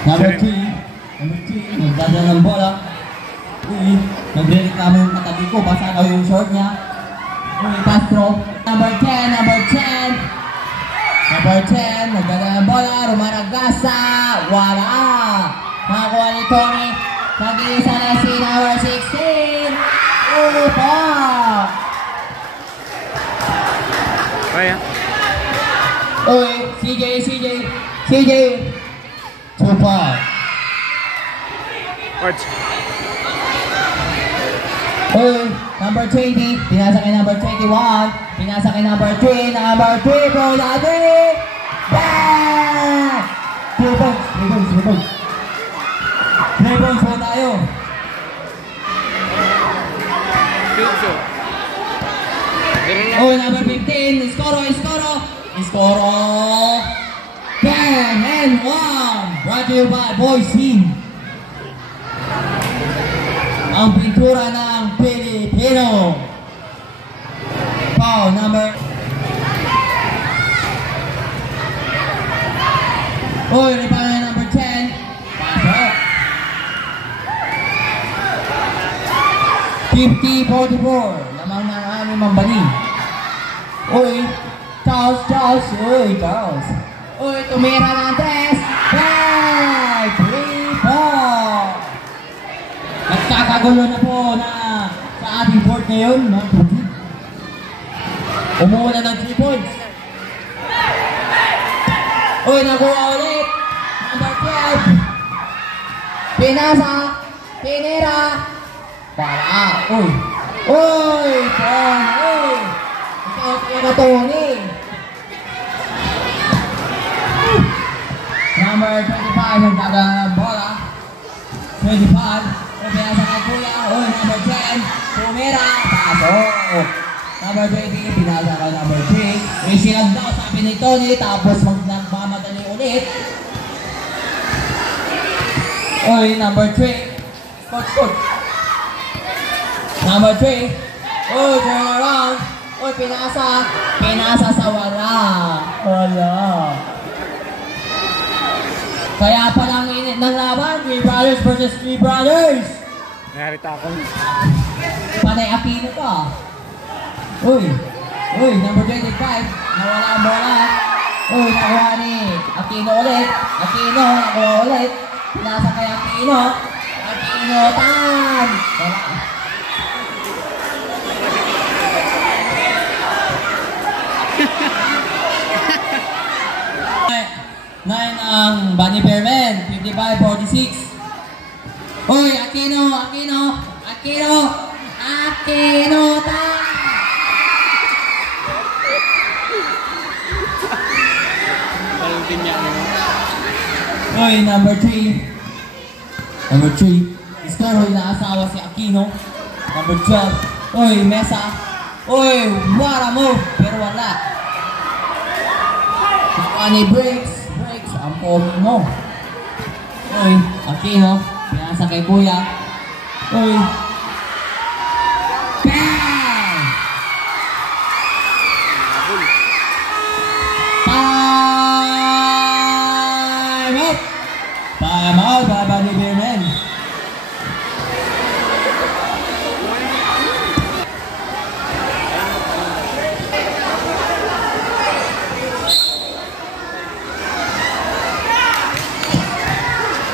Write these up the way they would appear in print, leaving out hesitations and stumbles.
Number 3, nagdadala ng bola. Uy, nagre-reklamo yung katabi ko, basa daw yung short niya. Uy, Castro. Number 10, nagdadala ng bola, Rumaragasa, wala. Nakakuha ni Tony, nag-iisa na si number 16. Upa! Kaya? Uy, CJ. Tupa. Arch. Uy, number 20, pinasa kay number 21, pinasa kay number 3, bro, lagi! Bang! 3 points po tayo. Uy, number 15, Iskoro! Bang! And 1! Brought to you by Boys Team. Ang pintura ng Pilipino. Foul number. Uy, rebound na number 10. Pasok. 50-44. Lamang na aming mambani. Uy, Charles. Uy, tumira ng 3. Bye! 3-4. Nagkakagulo na po na sa ating court ngayon, mga puti. Umuulan ng 3 points. Uy, nakuha ulit. Number 12. Pinasa. Pinira. Para. Uy, Tony. Ikaw kaya Tony. Number 25, nagdadala ng bola. 25. Pinasa kay Kuya. Uy, number 10. Pumira. Pasok. Number 20. Pinasa kay number 3. May sinag daw sabi ni Tony. Tapos magmamadali ulit. Uy, number 3. Coach. Number 3. Uy, turn around. Uy, pinasa. Pinasa sa wala. Kaya palang init ng laban, 3 brothers versus 3 brothers. Narita ako. Panay Aquino to. Uy, number 25, nawala ang bola. Uy, nakuha ni Aquino ulit. Nakuha ulit. Pinasa kay Aquino. Tan! Wala. Nine ang Bunny Bearman, 55-46. Uy, Aquino, ta! Uy, number 3. Iskoro, inaasawa si Aquino. Number 12. Uy, Mesa. Uy, what a move, pero wala. Ani breaks, ang pogi mo. Uy, Aquino, pinasa kay Kuya. Uy. Bang! Time out by Bunny Bearman.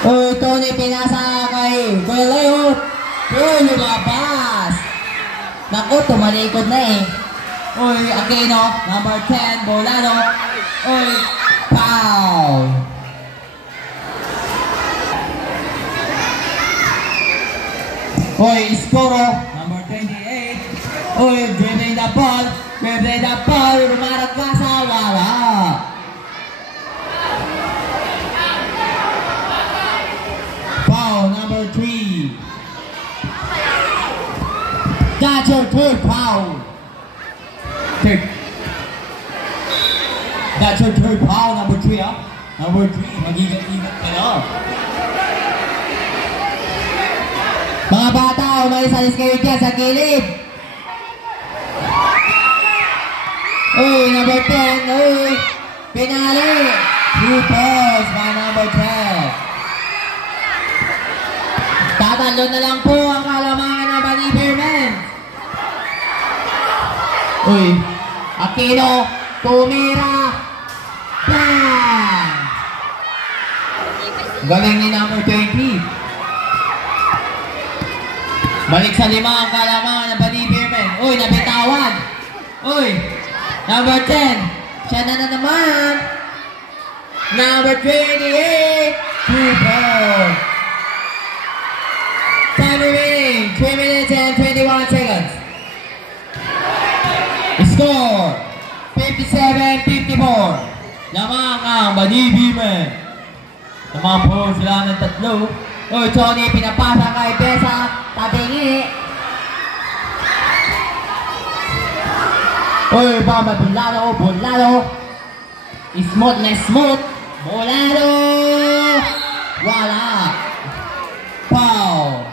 Uy, Tony, pinasa kay Kuya Leo. Uy, lumabas. Naku, tumalikod na eh. Uy, Aquino, number 10, Bolano. Uy, foul. Uy, Iskoro, number 28. Uy, dribbling the ball. Rumaragasa, wala. Foul number 3. That's your third foul. That's your third foul, number 3, ah. Number 3, mag-igat-igat ka na. Mga bata, umalis kayo dyan sa gilid. Uy, number 10, uy. Pinali. 2 balls by number 10. Tatlo na lang po ang kalamangan ng Bunny Bearmen. Uy, Aquino, tumira. Bang! Galing ni number 20. Balik sa 5 ang kalamangan ng Bunny Bearmen. Uy, nabitawan. Uy, number 10. Siya na naman. Number 28. 2-4. Time remaining, 3 minutes and 21 seconds. Score, 57-54. Lamang ang Bunny Bearmen. Lamang po sila ng tatlo. Uy, Tony, pinapasa kay Besa. Tatingi. Uy, Bamba, Bulado. Smooth na smooth. Bulado. Wala. Foul.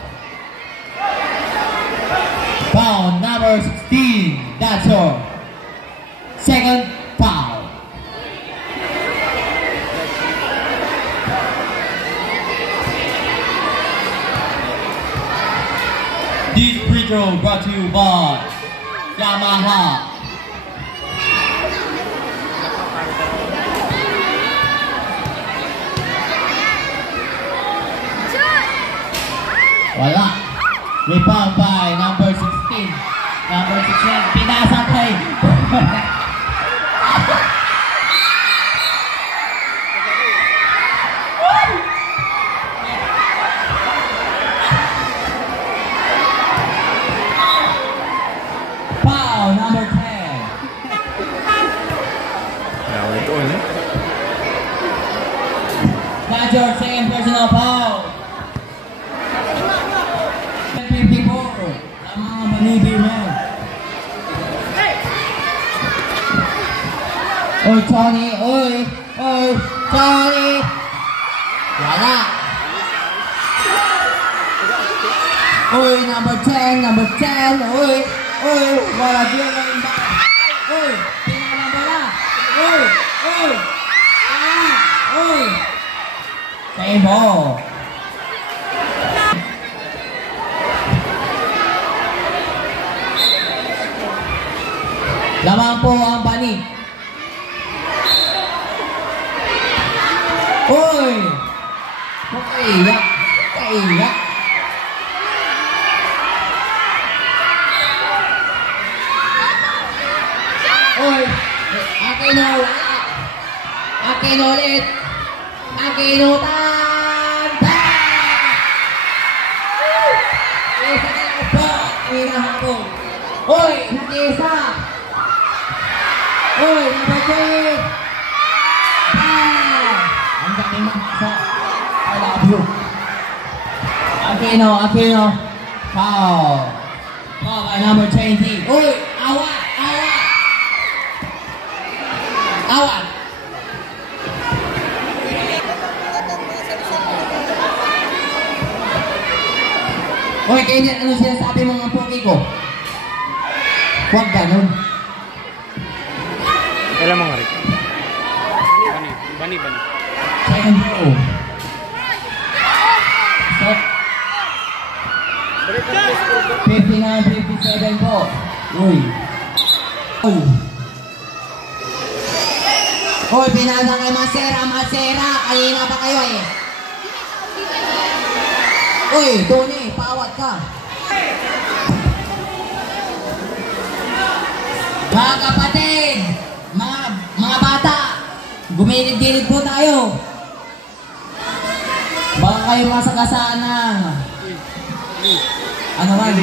Foul number 16. That's all. Second foul. This free throw brought to you by Yamaha. Wala. Rebound by number 16. Number 16. Pinasa kay. Foul number 10. That's your second personal foul. 54. Lamang ang Bunny Bearmen. Oy, Tony. Oy, Tony. Wala. Oy, number 10. Oy, wala din ang iba. Oy, pinalambala. Oy. Same ball. Lamang po ang Bunny. Uy! Kaiyak. Uy! Aquino, wala. Aquino ulit. Aquino tan! Isa na lang po. Irahan po. Uy! Nag-isa. Uy, number 3! Ang galing mamasa. I love you. Aquino. Foul. Foul by number 20. Uy, awat. Uy, kaya ano sinasabi mga pogi ko? Huwag ganun. Kailan mga rin? Bunny. Second row. Stop. 59-57 po. Uy, pinasa kay Masera. Kanina pa kayo eh. Uy, Tony, paawat ka. Mga kapatid, mga bata, gumilid-gilid po tayo. Baka kayo masagasaan ng ano man.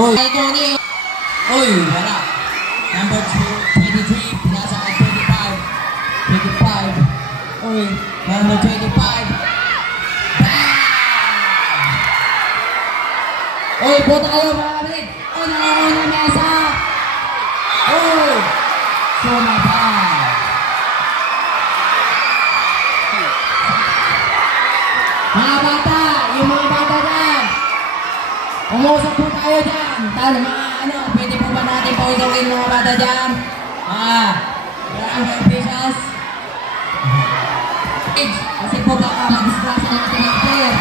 Uy, Tony. Uy, wala. Number 23, pinasa kay 25. Uy, number 25. Uy, buta kayo mga kapatid. Uy, nakakawin ng mesa. Uy, sumabay. Mga bata, yung mga bata dyan. Umusap po tayo dyan. Talo mga pwede po ba natin pausawin mga bata dyan? Barangay officials. Kasi po baka mag-distraction natin ang player.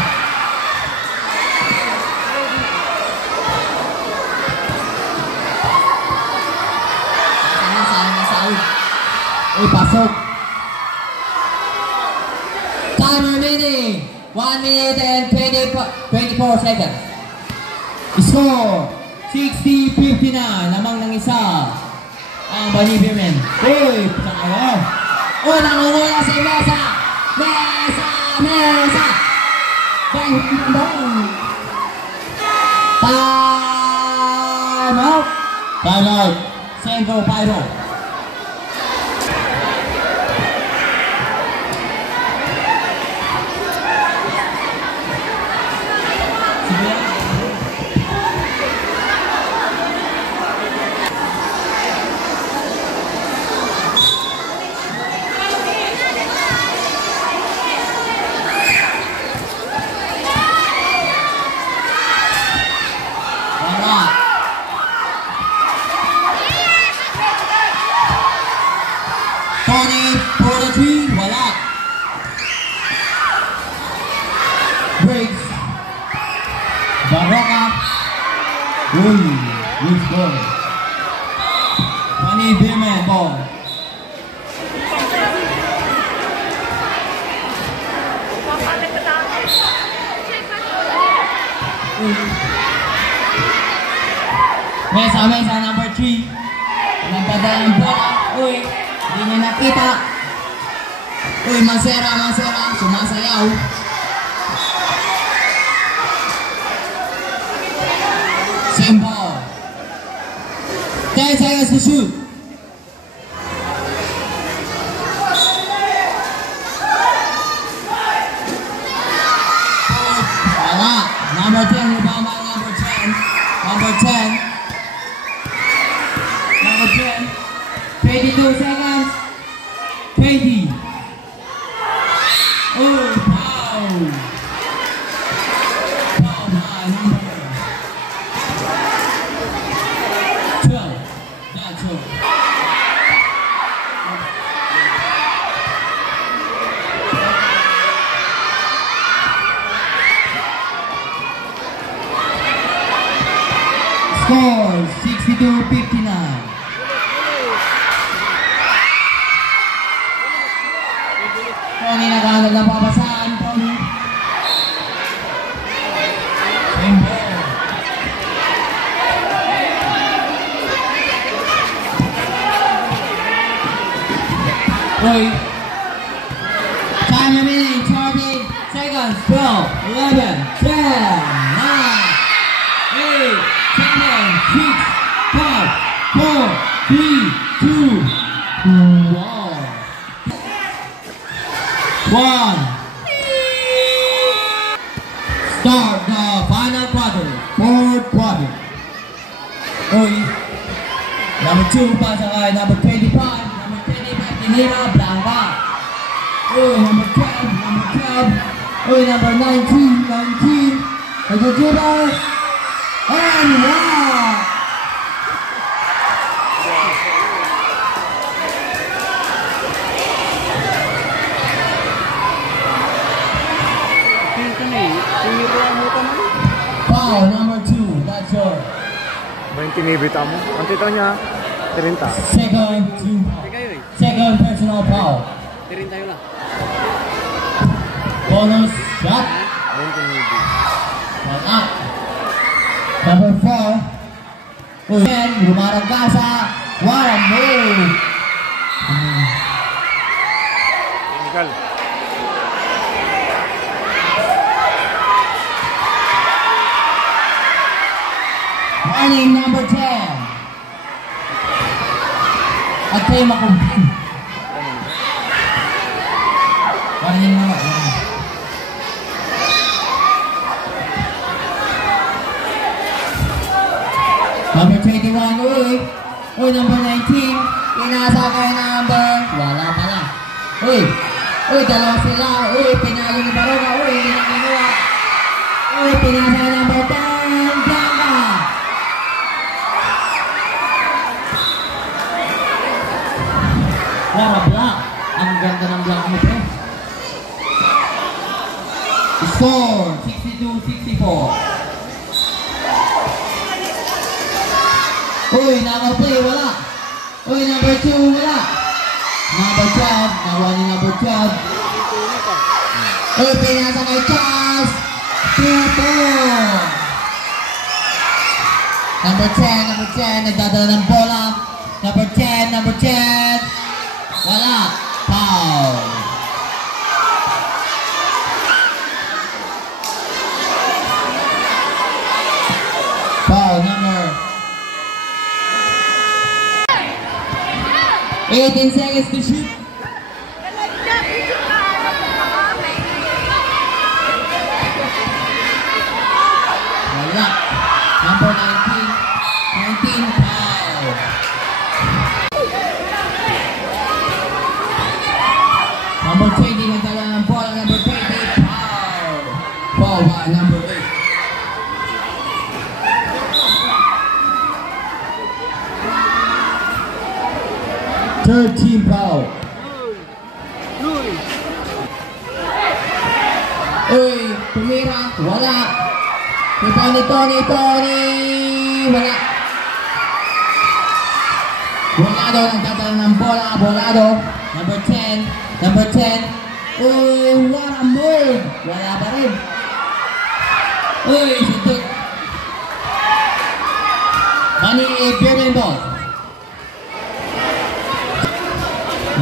Uy, pasok. Time remaining. 1 minute and 24 seconds. Score 60-59. Lamang ng isa. Ang Bunny Beermen. Uy, saan uy, nangungula si Mesa. Mesa. Bang. Time out. Time out. Centro Pyro. Wala. Breaks. Barroca. Uy, good ball. Bunny Beermen ball. Mesa number 3. Nagdadala ng bola. Uy, hindi niya nakita. Uy, Mansera, sumasayaw. Same ball. 10 seconds to shoot. Wala. Number 10, rebound by number 10. Number 10. 22 seconds. 20. Oh, wow! Foul by number 12. That's all. Score 62-59. Tony naghanap ng papasaan, Tony. Same ball. Uy. Time remaining, 30 seconds, 12, 11, 10, 9, 8, 7, 6, 5, 4, 3, 2, 1. Start the final quarter, fourth quarter. Uy. Number 2 pa sa kay number 25. Number 25, Tinira Blanca. Uy, number 12. Uy, number 19. Nag-dribble. And wow! Foul number 2, that's your. Ba yung tinibita mo? Ang tita niya, 30. Second personal foul. 30 tayo lang. Bonus shot. Ba yung tinibita? One up. Number 4. Uyen, lumaragasa. One move. Technical. Warning number 10. At kayo makumpin. Warning naman. Number 21, uy. Uy, number 19. Pinasa kay number. Wala pala. Uy. Uy, dalawa sila. Uy, pinalo ni Baroga. Uy, hindi na kinuha. Uy, pinasa kay number 10. Blanca. Lara Black. Ang ganda ng Black mo, pre. Score 62-64. Uy, number 3, wala. Uy, number 2, wala. Number 12. Nakuha ni number 12. Uy, pinasa kay Charles. 2-4. Number 10. Nagdadala ng bola. Number 10. Wala. Foul. Foul number 18 seconds to shoot. Wala. Number 19 foul. Number 20 nagdala ng bola. Number 20 foul. Foul by number 8. 13 foul. Uy, tumira. Wala. Tony. Wala. Bolado, nagdadala ng bola. Bolado. Number 10. Uy, what a move. Wala pa rin. Uy, sitik. Bani, Birman ball.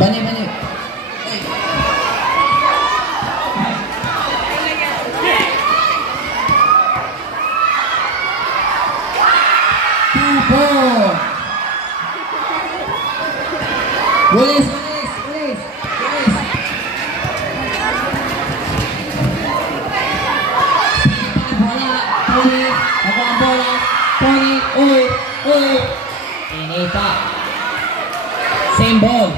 Bani. Uy. Willis. Bola, Tony. Ako ang bola. Tony, uy. Inita. Same ball.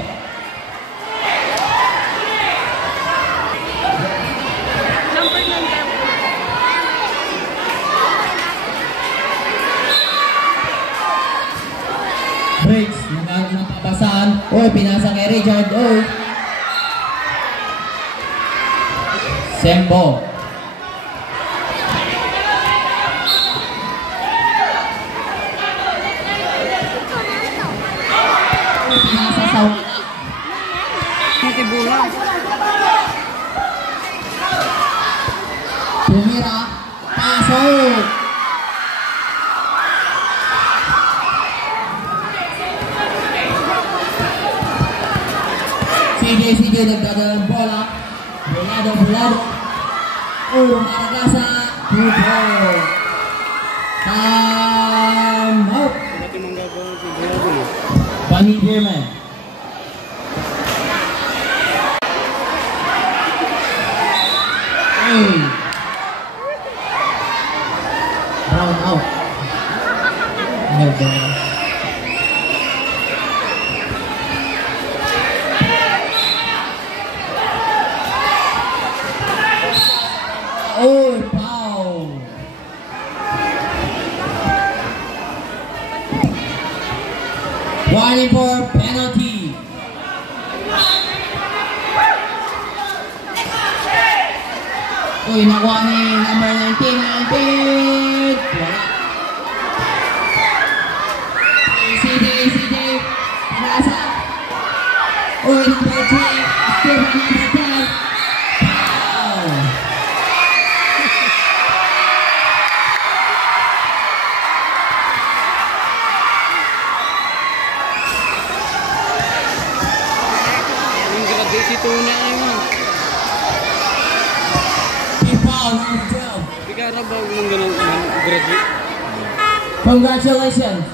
Breaks, nagkaroon ng papasan. Uy, pinasa kay Richard. Uy. Sembo. Uy, pinasa sa wala. Natibulang. Tumira. Pasok. CJ nagdadala ng bola. Bolado. Maragasa. 2-4. Time out. Bakit mong gagawin si Bulado? Bunny Beerman. Brown out. No ball. Oh, foul. Warning for penalty. Uy, nakuha ni number 19. Wala. CJ. Pinasa. Uy, number 3. Still number 10. Foul. Yung graduate si Tuna naman. Foul number 12. Di ka ba yung ganun graduate? Congratulations.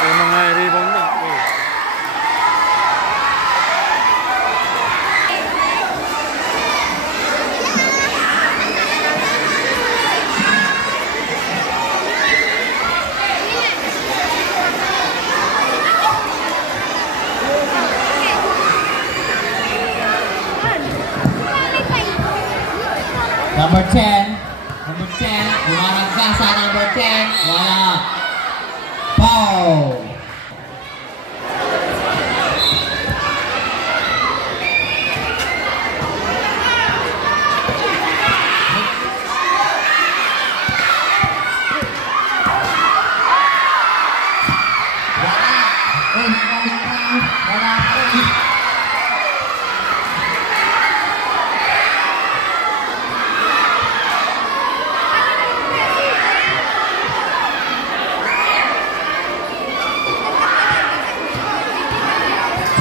Yung mga rebound na. Number 10. Lumaragasa, number 10. Wala. Foul.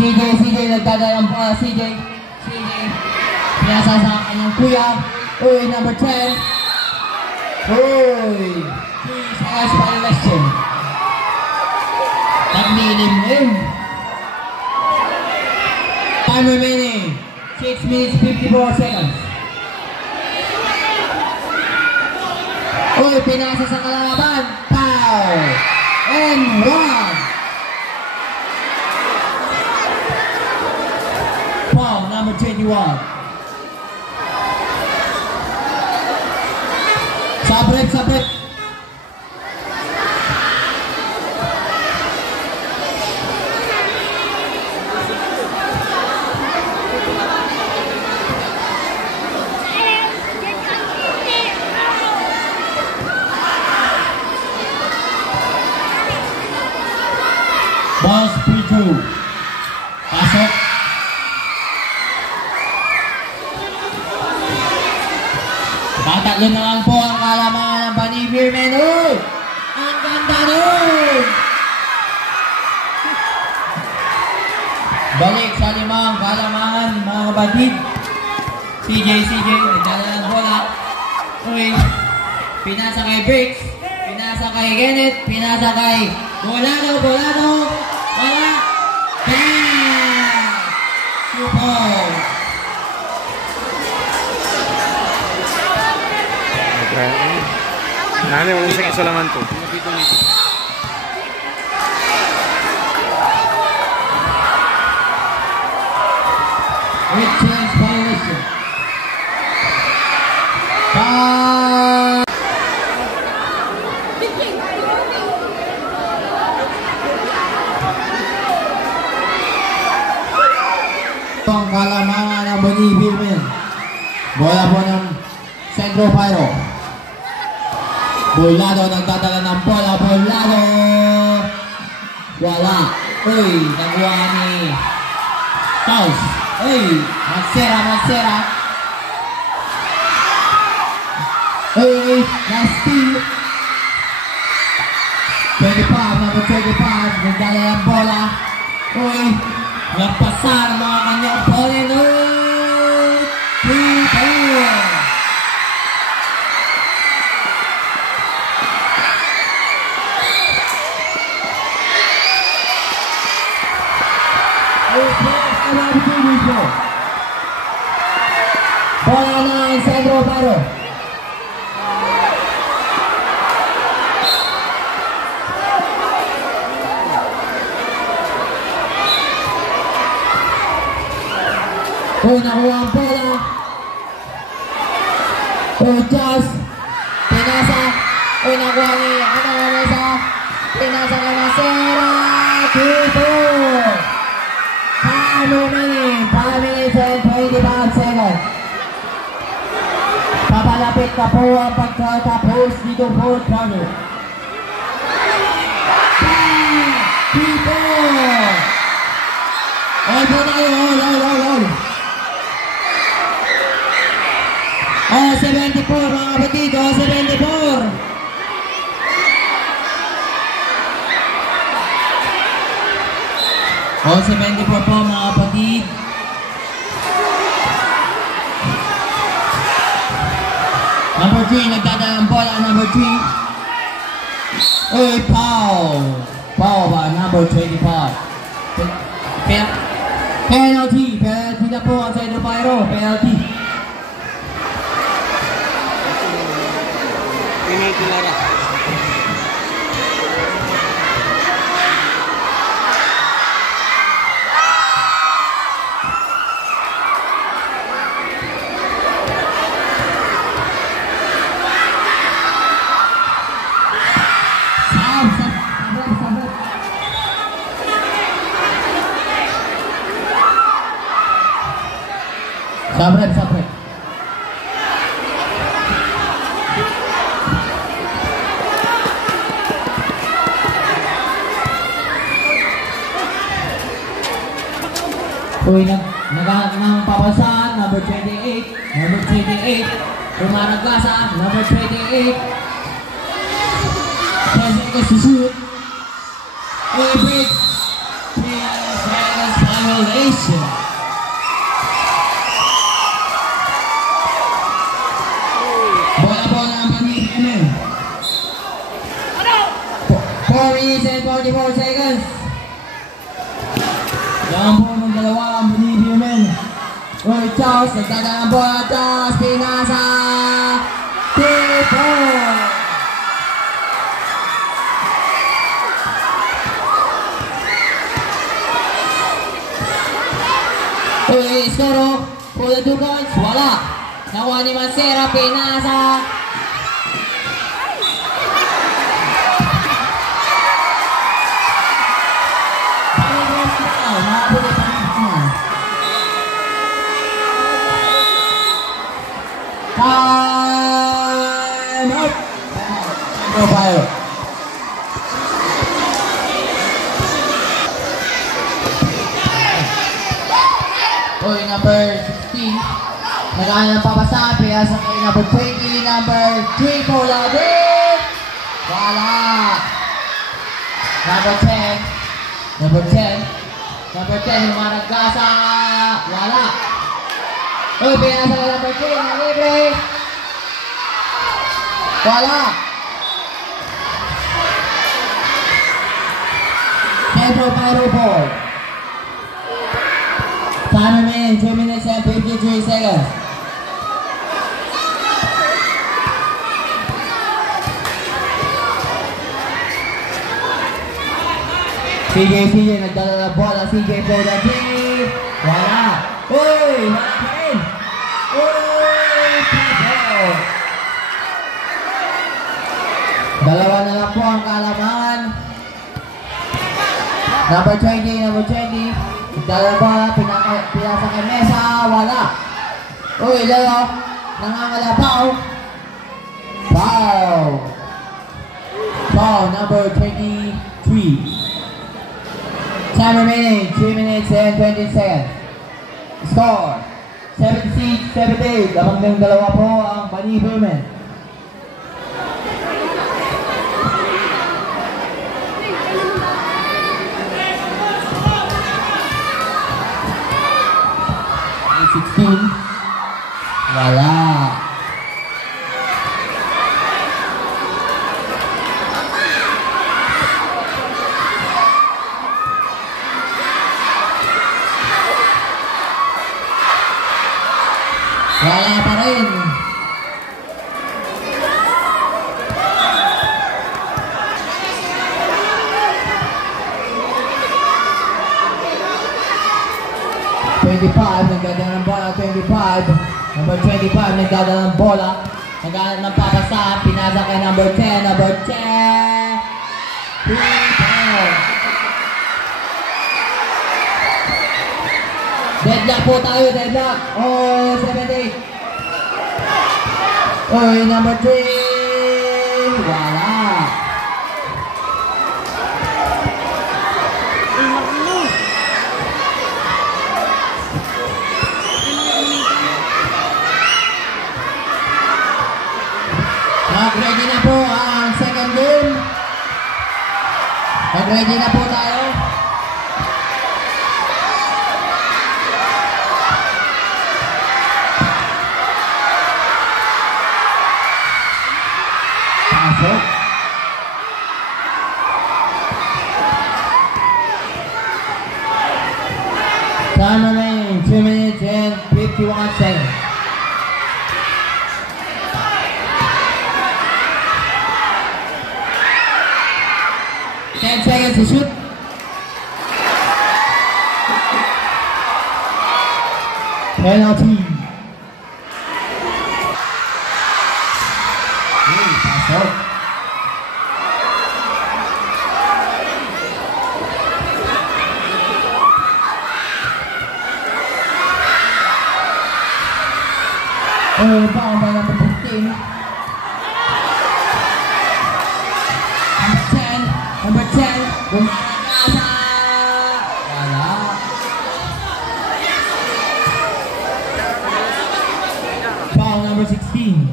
CJ nagdadala ng bola. CJ. Pinasa sa kanyang kuya. Uy, number 10. Uy. 3 seconds violation. Naglilim. Time remaining. 6 minutes 54 seconds. Uy, pinasa sa kalaban. Foul. And 1. Foul, number 21. Sabret. Ball's pre-through. Pasok. Tatatlo na lang po ang kalamangan ng Panibir Men. Uy! Ang ganda nun! Balik sa limang kalamangan, mga kapatid. CJ, nagdala ng bola. Uy! Pinasa kay Briggs. Pinasa kay Kenneth. Pinasa kay Bolado. Wala. Bang! Super! Nani, walang sakit sa laman to. With chance violation. Ang kalamangan ng Panibir Men. Bola po ng Centro Pyro. Bolado nagdadala ng bola. Bolado. Wala. Uy, nakuha ni Taus. Uy, Mansera. Uy, na-steal. 25, number 25. Nagdala ng bola. Uy, nagpasan mga kanyang opponent. Uy, 3-4. Bola ng Centro Pyro. Nakuha ang bola. Just pinasa. Nakuha ni Mesa. Pinasa kay Masera. 2-4. 5 minutes and 25 seconds. Papalapit na po ang pagkatapos dito po quarter. People! All po tayo, all. 74 mga kapatid, 74! All 74 po mga kapatid. Number 3, nagdadala ng bola, number 3. Uy, foul ba, number 25. Penalty na po ang Centro Pyro, penalty. Pinitilara. Sabret. Uy, naghahanap ng papasan, number 28. Rumaragasa, number 28. Present to shoot. Uy, Briggs. 3 seconds, final violation. Bola po ng Bani-Bremen. 4 minutes and 44 seconds. Yan po ng dalawang Bani-Bremen. Uy, Charles, nagdadala ng bola. Charles, pinasa. Tipo! Uy, skoro. For the 2 points, wala. Nakuha ni Mancera, pinasa. Time out! Go fire! Uy, number 16. Nagana ng papasa, kaya sa kay number 20, number 3 po Ladin! Wala! Number 10. Number 10. Number 10, Maragasa! Wala! Uy, pinasa ka number 3, nalibre! Wala! Pedro Pyro Boy. Time remaining 2 minutes and 53 seconds. CJ, nagdala ng bola. CJ for the team. Wala. Uy, wala pa rin. Uy, Pedro. Dalawa na lang po ang kalamangan. Number 20. Nagdala ng bola. Pinasa kay Mesa. Wala. Uy, lalo. Nangangalabaw. Foul, number 23. Time remaining 3 minutes and 20 seconds. Score 76-78. Lamang ng dalawa po ang Bani-Bremen. Wala. Wala pa rin. Nagdadala ng bola, 25. Number 25, nagdadala ng bola. Nagdadala ng papasa, pinasa kay number 10. Number 10. Deadlock po tayo, deadlock. Oh, 78. Oh, number 3. Wala. Mag-ready na po ang second game. Mag-ready na po tayo. Pasok. Time remaining 2 minutes and 51 seconds. Seconds to shoot. Penalty. Pasok. Foul by number 15. Number 10, Bumaragasa! Wala. Foul number 16.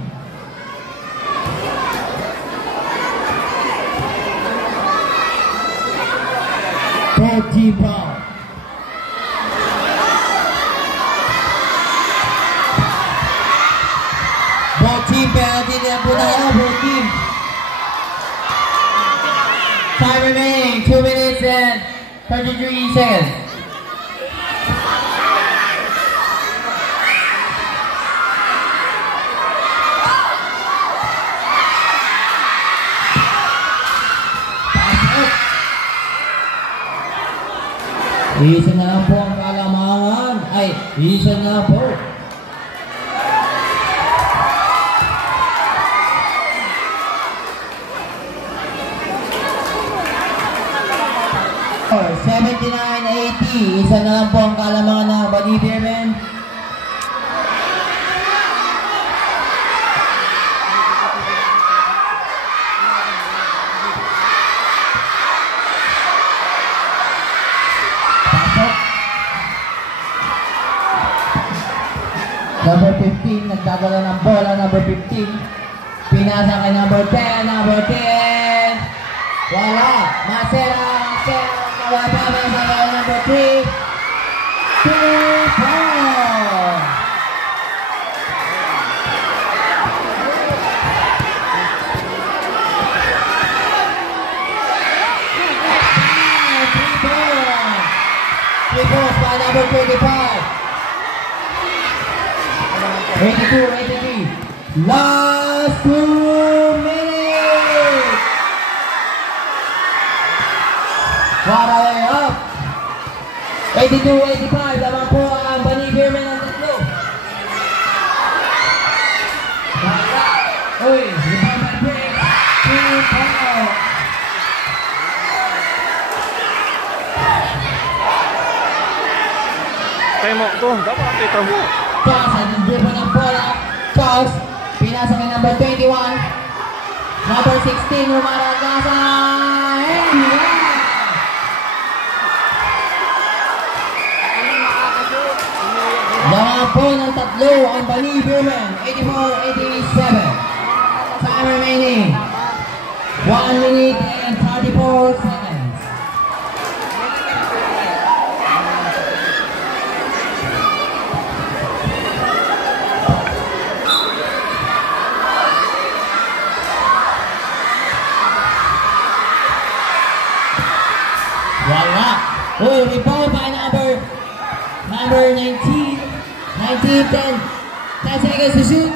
Foul. 33 seconds. Isa na lang po ang kalamangan. Ay, isa na po. Oh, 79-80. Isa na lang po ang kalamangan ng Bunny Bearman. Number 15, nagdadala ng bola, number 15. Pinasa kay number 10, number 10. Wala. Masera, nawala sa number 3. 2 points. Three points by number 25. 82-83. Last 2 minutes. What a way up. 82-85. Lamang po ang Bunny Bearman ng tatlo. Uy, rebound break. 2 points. Kaya mo ito, dapat kita mo. Toss, ang dribble ng bola. Toss, pinasa kay number 21. Number 16, Umaragasa. And yeah! Laman po ng tatlo ang Bunny Bearman. 84-87. Time remaining. 1 minute and 34 seconds. Wala. Oh, rebound by number 19. 10 seconds to shoot.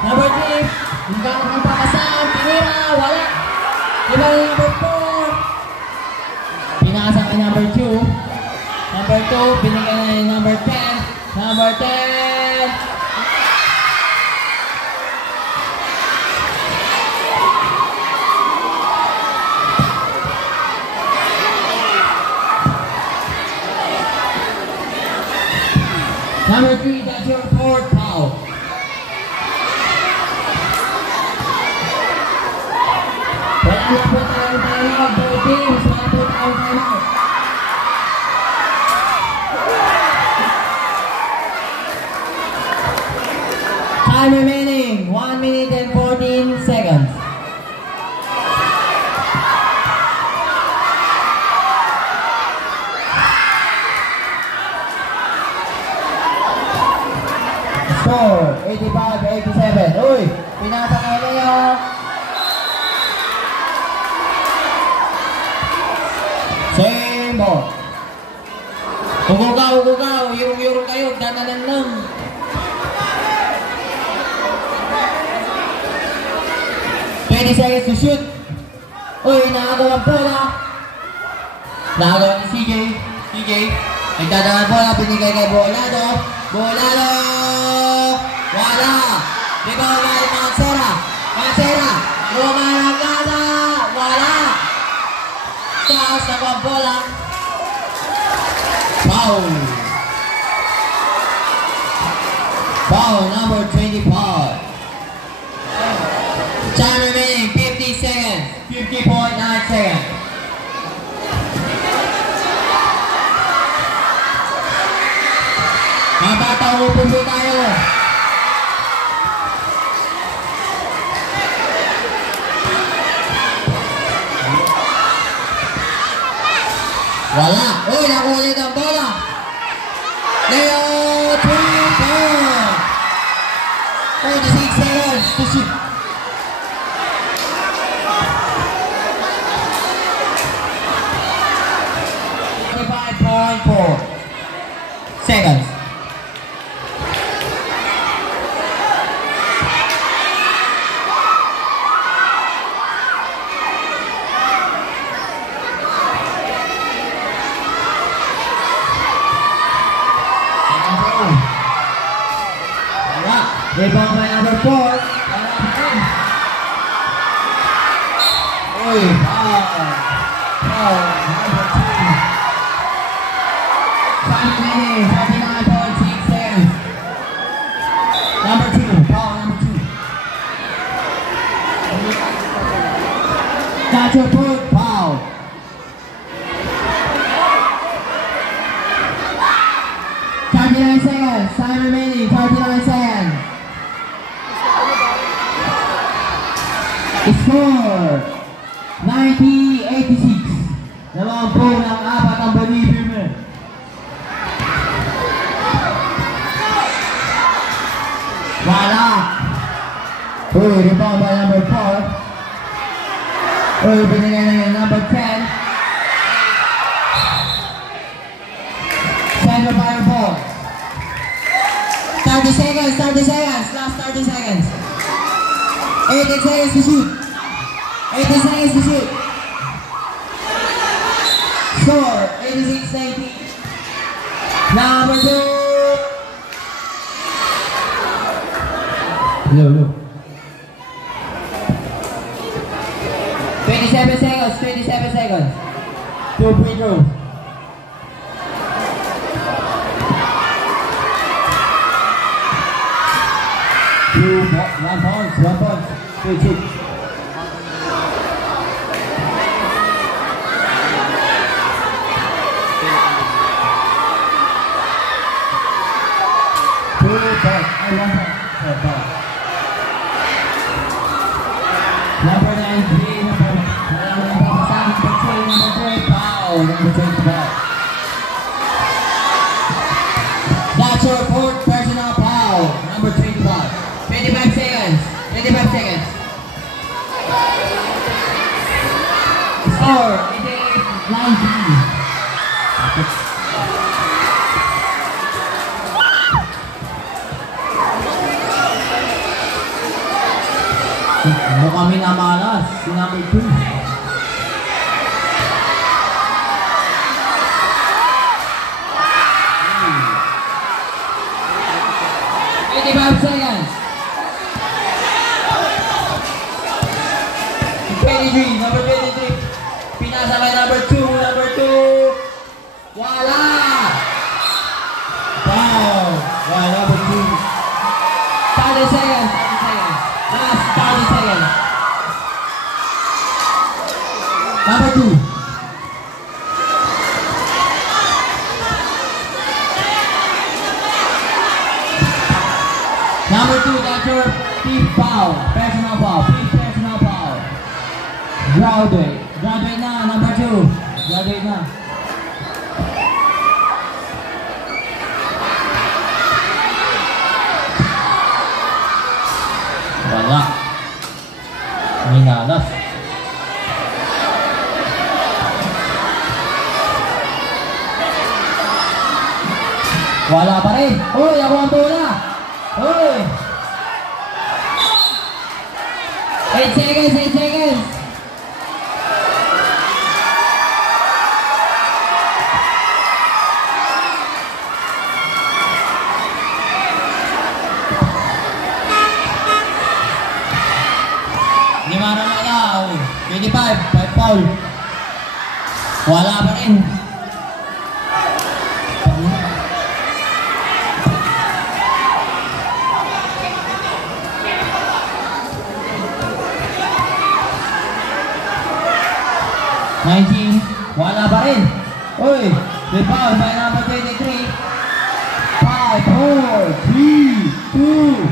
Number 3. Nagkaroon ng pakasan. Pinira. Wala. Rebound number 4. Pinasa kay number 2. Number 2. Binigyan na yung number 10. Number 10. Number 3, that's your fourth foul. Wala na po tayong timeout, both teams. Wala po tayong timeout. Time remaining, 1 minute and 14 seconds. Score, 85-87. Uy, pinasa ka Leo. Same ball. Ugugaw, yurong kayo, dananan lang. Seconds to shoot. Uy, nakagawa ang bola. Nakagawa ni CJ. Nagdadaan ang bola, binigay kay Bolado. Wala. Rebound by Mancera. Umaragasa. Wala. Taas na ang bola. Foul number 25. Time remaining 50 seconds. 50.9 seconds. Mabataw mo po tayo. Wala. Uy, nakulit ang bola. Leo, 3 points. 46 seconds to shoot. Rebound by number 4. Uy, foul. Foul, number 2. 5 minutes, 39.6 seconds. Number 2, foul number 2. That's your foot, foul. 39 seconds, time remaining, 39 seconds. Score, 90-86. 20 ng 4 ang Bolivian men. Wala. Uy, rebound by number 4. Uy, binigyan na yung number 10. Center fire ball. 30 seconds, 30 seconds, last 30 seconds. 18 seconds to shoot. 18 seconds to shoot. Score, 86-90. Number 2. Hello. 27 seconds, 27 seconds. 2 free throws. 1 point. 2 6. Number 93, number 3, foul, number 25. That's your 4th personal foul, number 25. 25 seconds, 25 seconds. Score, 88-90. Ano kami namalas? Si number 2. Seconds. 23, number 23. Pinasa kay number 2. Wala! Wow! Wow, number 2. 30 seconds. Last 30 seconds. Number 2. Number 2, that's your 5th foul. Personal foul. 5th personal foul. Graduate na, number 2. Graduate na. Wala. Minalas. Wala pa rin. Uy, ako ang bola. Uy. 8 seconds, 8 seconds. Limara na daw. 25, 5 foul. Wala pa rin. Wala pa rin. Uy, rebound by number 23. 5, 4, 3, 2,